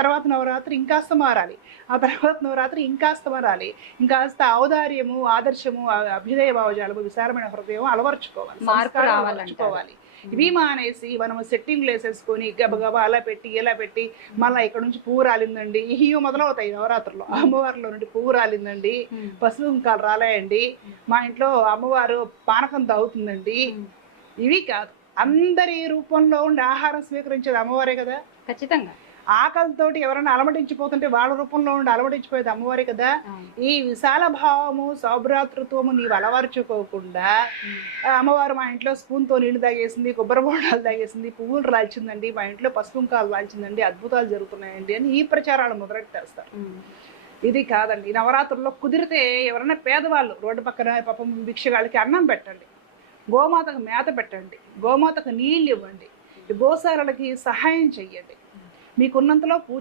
తర్వాత నవరాత్రి ఇంకాస్త మారాలి, ఆ తర్వాత నవరాత్రి ఇంకాస్త మారాలి, ఇంకాస్త ఔదార్యము, ఆదర్శము, అభ్యుదయ భావజాలము, విశాలమైన హృదయం అలవర్చుకోవాలి, సంస్కారం అలవర్చుకోవాలి. ఇవి మానేసి మనం సెట్టింగ్లు వేసేసుకొని గబగబా అలా పెట్టి ఇలా పెట్టి మళ్ళీ ఇక్కడ నుంచి పువ్వు రాలిందండి, ఇవి మొదలవుతాయి నవరాత్రుల్లో. అమ్మవారిలో నుండి పువ్వు రాలిందండి, పసుపు కుంకాలు రాలేయండి, మా ఇంట్లో అమ్మవారు పానకం తాగుతుందండి, ఇవి కాదు. అందరి రూపంలో ఉండి ఆహారం స్వీకరించేది అమ్మవారే కదా. ఖచ్చితంగా ఆకలితోటి ఎవరైనా అలమటించిపోతుంటే వాళ్ళ రూపంలో ఉండి అలమటించిపోయేది అమ్మవారే కదా. ఈ విశాల భావము, సౌభ్రాతృత్వము నీవు అలవర్చుకోకుండా అమ్మవారు మా ఇంట్లో స్పూన్తో నీళ్లు తాగేసింది, కొబ్బరి బొండాలు తాగేసింది, పువ్వులు రాల్చిందండి, మా ఇంట్లో పసుపుంకాలు రాల్చిందండి, అద్భుతాలు జరుగుతున్నాయండి అని ఈ ప్రచారాలు మొదలెట్టేస్తారు. ఇది కాదండి. నవరాత్రుల్లో కుదిరితే ఎవరైనా పేదవాళ్ళు రోడ్డు పక్కన పాపం భిక్షగాళ్ళకి అన్నం పెట్టండి, గోమాతకు మేత పెట్టండి, గోమాతకు నీళ్ళు ఇవ్వండి, గోశాలకి సహాయం చెయ్యండి, మీకున్నంతలో పూజ